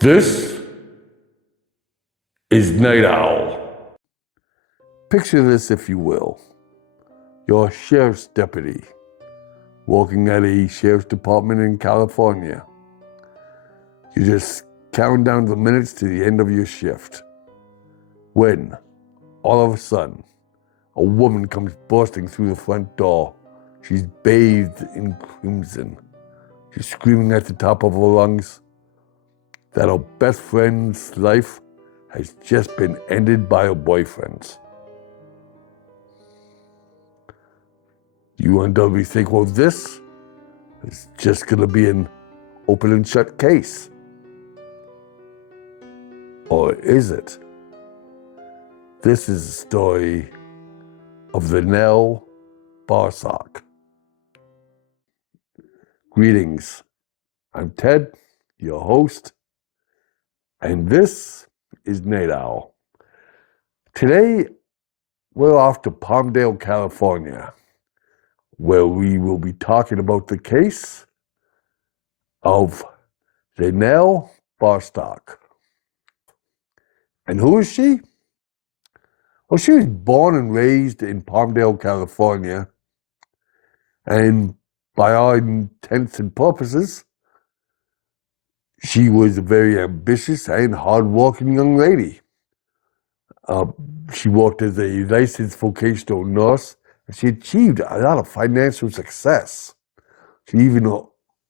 This is Night Owl. Picture this, if you will. You're a sheriff's deputy working at a sheriff's department in California. You're just counting down the minutes to the end of your shift when, all of a sudden, a woman comes bursting through the front door. She's bathed in crimson. She's screaming at the top of her lungs that her best friend's life has just been ended by her boyfriend's. You undoubtedly think, well, this is just going to be an open and shut case. Or is it? This is the story of LaNell Barsock. Greetings. I'm Ted, your host, and this is Night Owl. Today, we're off to Palmdale, California, where we will be talking about the case of LaNell Barsock. And who is she? Well, she was born and raised in Palmdale, California, and by all intents and purposes, she was a very ambitious and hardworking young lady. She worked as a licensed vocational nurse, and she achieved a lot of financial success. She even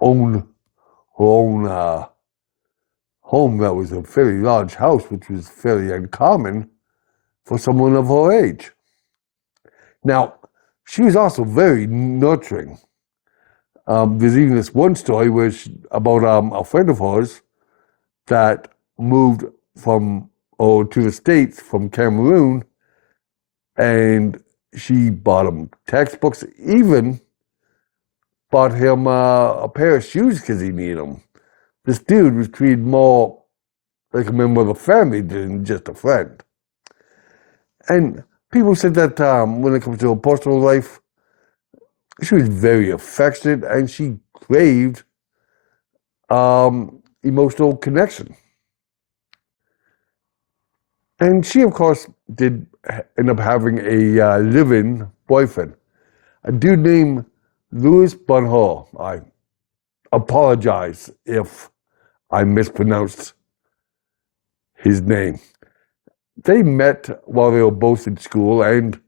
owned her own home that was a fairly large house, which was fairly uncommon for someone of her age. Now, she was also very nurturing. There's even this one story about a friend of hers that moved to the States from Cameroon, and she bought him textbooks, even bought him a pair of shoes because he needed them. This dude was treated more like a member of the family than just a friend. And people said that when it comes to her personal life, she was very affectionate and she craved emotional connection. And she, of course, did end up having a live-in boyfriend, a dude named Louis Bonheur. I apologize if I mispronounced his name. They met while they were both in school, and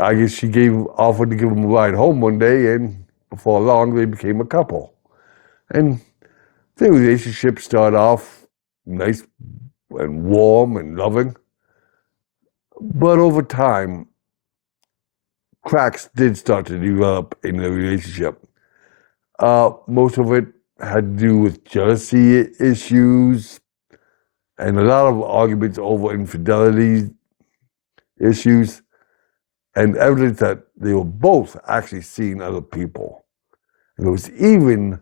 I guess she offered to give him a ride home one day, and before long, they became a couple. And their relationship started off nice and warm and loving. But over time, cracks did start to develop in the relationship. Most of it had to do with jealousy issues and a lot of arguments over infidelity issues, and evidence that they were both actually seeing other people. And there was even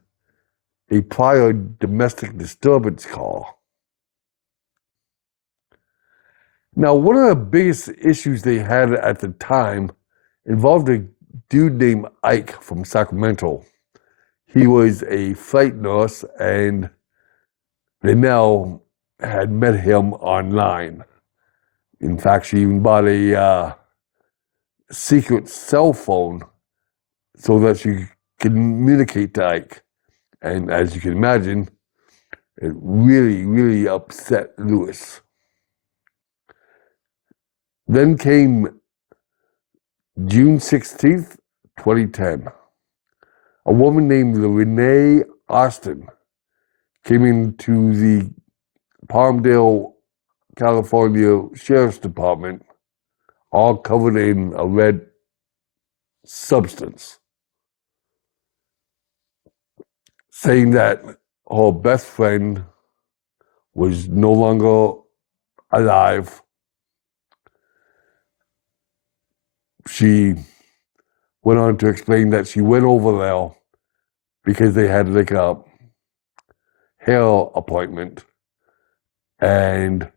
a prior domestic disturbance call. Now, one of the biggest issues they had at the time involved a dude named Ike from Sacramento. He was a flight nurse, and LaNell had met him online. In fact, she even bought a secret cell phone so that she could communicate to Ike. And as you can imagine, it really, really upset Louis. Then came June 16th, 2010. A woman named Renee Austin came into the Palmdale, California Sheriff's Department, all covered in a red substance, saying that her best friend was no longer alive. She went on to explain that she went over there because they had like a hair appointment, and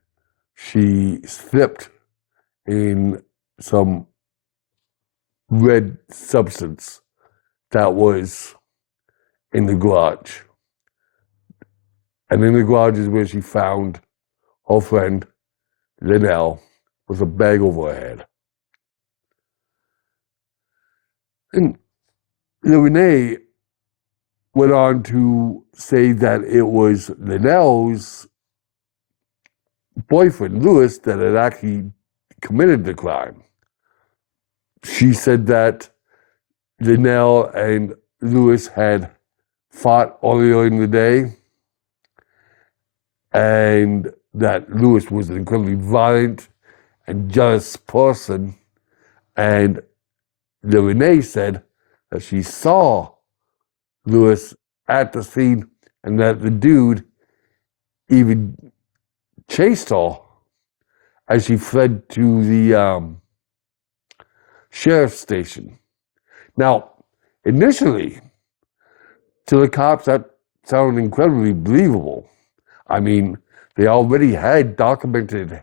she slipped in some red substance that was in the garage. And in the garage is where she found her friend, LaNell, with a bag over her head. And Renee went on to say that it was LaNell's boyfriend, Lewis, that had actually committed the crime. She said that LaNell and Lewis had fought earlier in the day, and that Lewis was an incredibly violent and jealous person. And Renee said that she saw Lewis at the scene and that the dude even chased her as she fled to the sheriff's station. Now, initially, to the cops, that sounded incredibly believable. I mean, they already had documented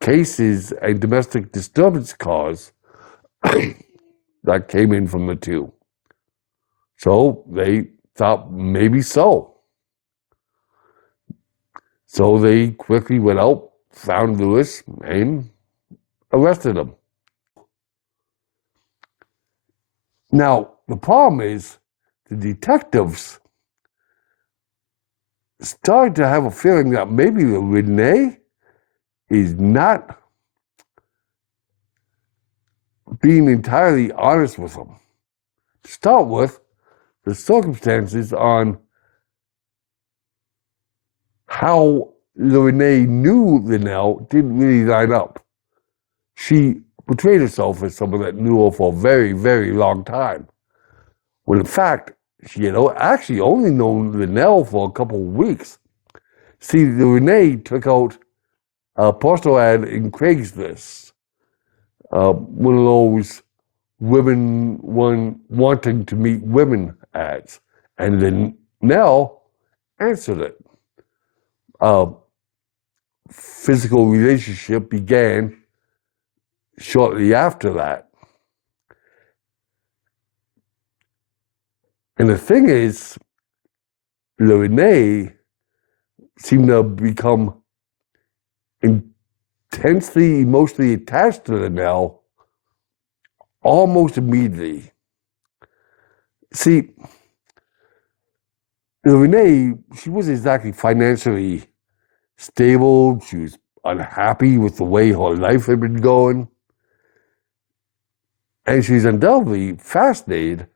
cases and domestic disturbance calls that came in from the two. So they thought maybe so. So they quickly went out, found Lewis, and arrested him. Now, the problem is the detectives started to have a feeling that maybe Renee is not being entirely honest with them. To start with, the circumstances on how Renee knew LaNell didn't really line up. She portrayed herself as someone that knew her for a very, very long time, when in fact, she had actually only known LaNell for a couple of weeks. See, Renee took out a postal ad in Craigslist, one of those women wanting to meet women ads, and then Nell answered it. Physical relationship began shortly after that. And the thing is, Renee seemed to become intensely emotionally attached to LaNell almost immediately. See, Renee, she wasn't exactly financially stable. She was unhappy with the way her life had been going. And she's undoubtedly fascinated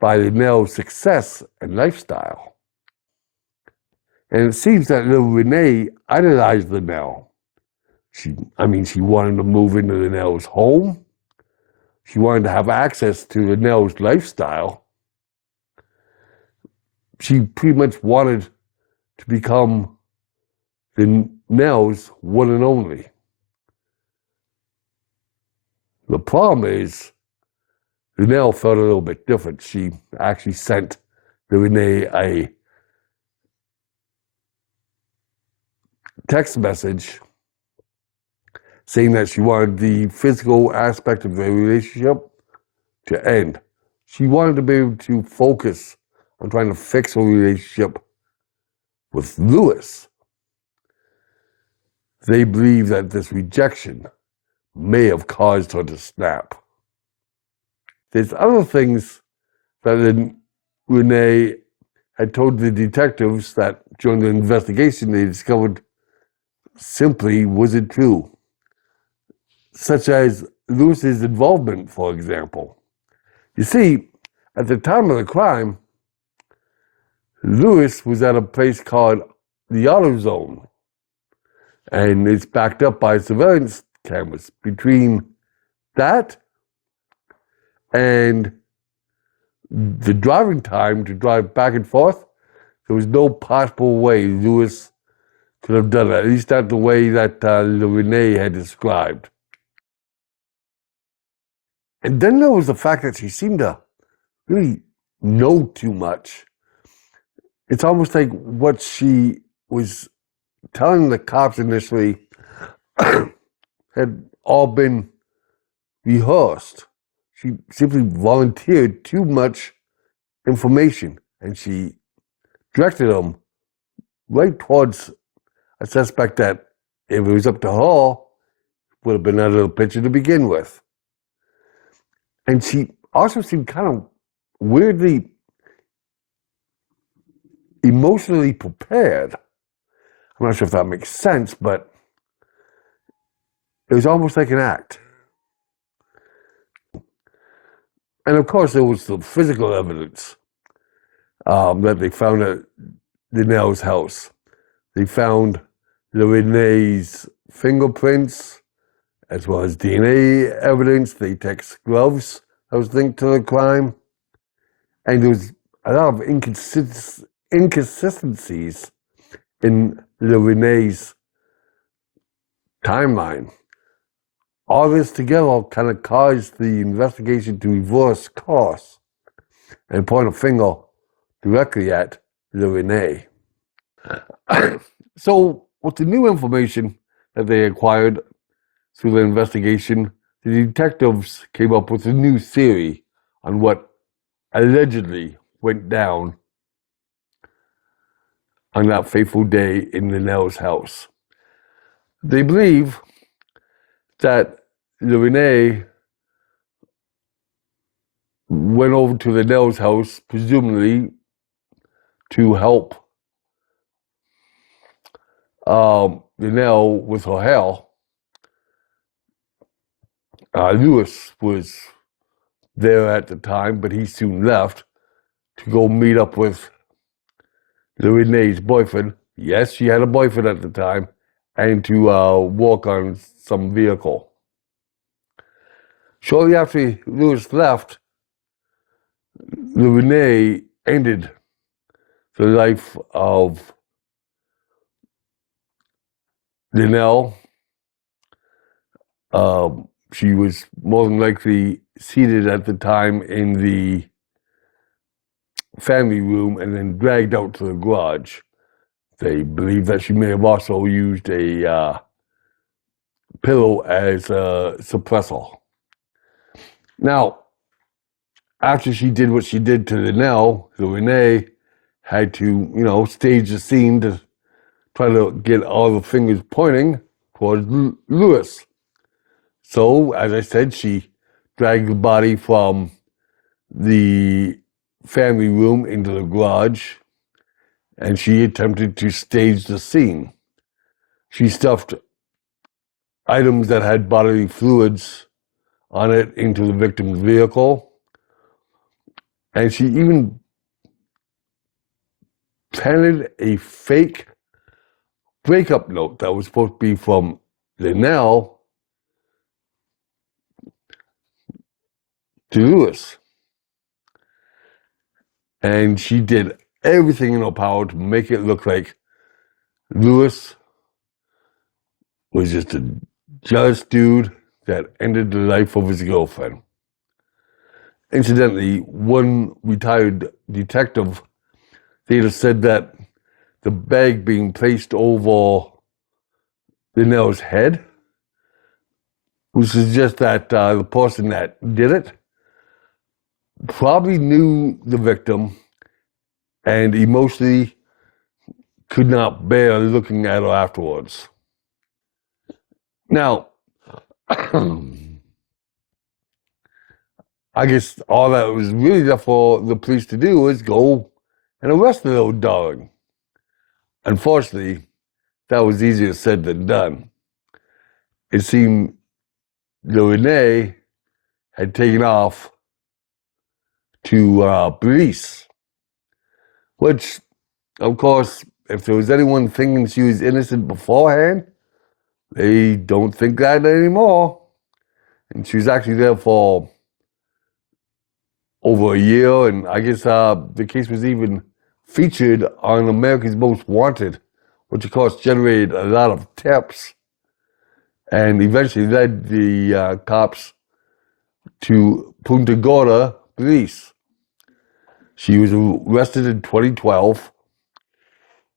by LaNell's success and lifestyle. And it seems that little Renee idolized LaNell. She wanted to move into LaNell's home. She wanted to have access to LaNell's lifestyle. She pretty much wanted to become LaNell's one and only. The problem is, LaNell felt a little bit different. She actually sent Renee a text message saying that she wanted the physical aspect of their relationship to end. She wanted to be able to focus on trying to fix her relationship with Lewis. They believe that this rejection may have caused her to snap. There's other things that Renee had told the detectives that during the investigation they discovered simply wasn't true, such as Lewis's involvement, for example. You see, at the time of the crime, Lewis was at a place called the AutoZone, and it's backed up by surveillance cameras. Between that and the driving time to drive back and forth, there was no possible way Lewis could have done it, at least not the way that Renee had described. And then there was the fact that she seemed to really know too much. It's almost like what she was telling the cops initially had all been rehearsed. She simply volunteered too much information, and she directed them right towards a suspect that, if it was up to her, would have been out of the picture to begin with. And she also seemed kind of weirdly emotionally prepared. I'm not sure if that makes sense, but it was almost like an act. And of course, there was the physical evidence that they found at LaNell's house. They found Renee's fingerprints, as well as DNA evidence, latex gloves that was linked to the crime. And there was a lot of inconsistencies in Renee's timeline. All this together kind of caused the investigation to reverse course and point a finger directly at Renee. So, with the new information that they acquired through the investigation, the detectives came up with a new theory on what allegedly went down on that fateful day in LaNell's house. They believe that Renee went over to LaNell's house, presumably to help LaNell with her hair. Lewis was there at the time, but he soon left to go meet up with Renee's boyfriend. Yes, she had a boyfriend at the time, and to work on some vehicle. Shortly after Lewis left, Renee ended the life of LaNell. She was more than likely seated at the time in the family room and then dragged out to the garage. They believe that she may have also used a pillow as a suppressor. Now, after she did what she did to LaNell, Renee had to, stage the scene to try to get all the fingers pointing towards Lewis. So, as I said, she dragged the body from the family room into the garage, and she attempted to stage the scene. She stuffed items that had bodily fluids on it into the victim's vehicle, and she even planted a fake breakup note that was supposed to be from LaNell to Lewis. And she did everything in her power to make it look like Lewis was just a jealous dude that ended the life of his girlfriend. Incidentally, one retired detective later said that the bag being placed over LaNell's head would suggest that the person that did it probably knew the victim and emotionally could not bear looking at her afterwards. Now, I guess all that was really left for the police to do was go and arrest the little dog. Unfortunately, that was easier said than done. It seemed that Renee had taken off to police, which, of course, if there was anyone thinking she was innocent beforehand, they don't think that anymore. And she was actually there for over a year, and I guess the case was even featured on America's Most Wanted, which of course generated a lot of tips and eventually led the cops to Punta Gorda police. She was arrested in 2012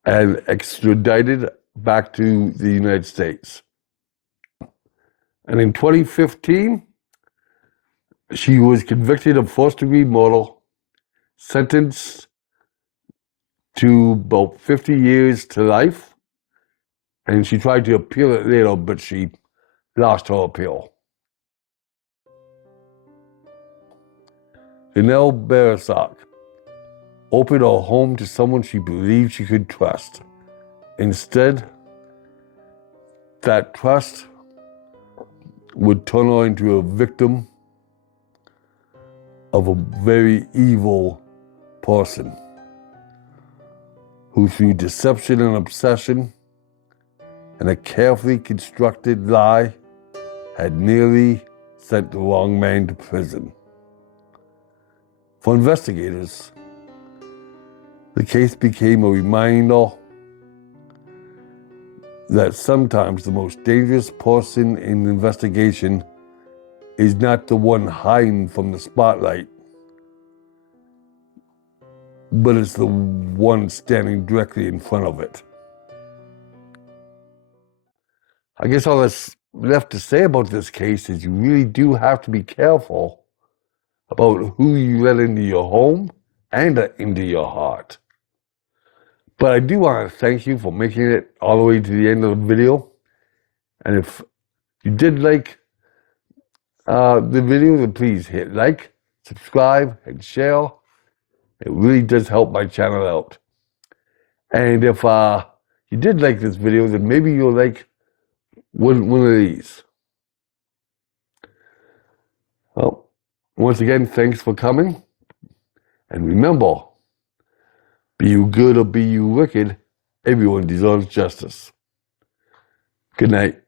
and extradited back to the United States. And in 2015, she was convicted of first-degree murder, sentenced to about 50 years to life, and she tried to appeal it later, but she lost her appeal. LaNell Barsock opened her home to someone she believed she could trust. Instead, that trust would turn her into a victim of a very evil person who, through deception and obsession and a carefully constructed lie, had nearly sent the wrong man to prison. For investigators, the case became a reminder that sometimes the most dangerous person in the investigation is not the one hiding from the spotlight, but it's the one standing directly in front of it. I guess all that's left to say about this case is you really do have to be careful about who you let into your home and into your heart. But I do want to thank you for making it all the way to the end of the video. And if you did like the video, then please hit like, subscribe, and share. It really does help my channel out. And if you did like this video, then maybe you'll like one of these. Well, once again, thanks for coming. And remember, be you good or be you wicked, everyone deserves justice. Good night.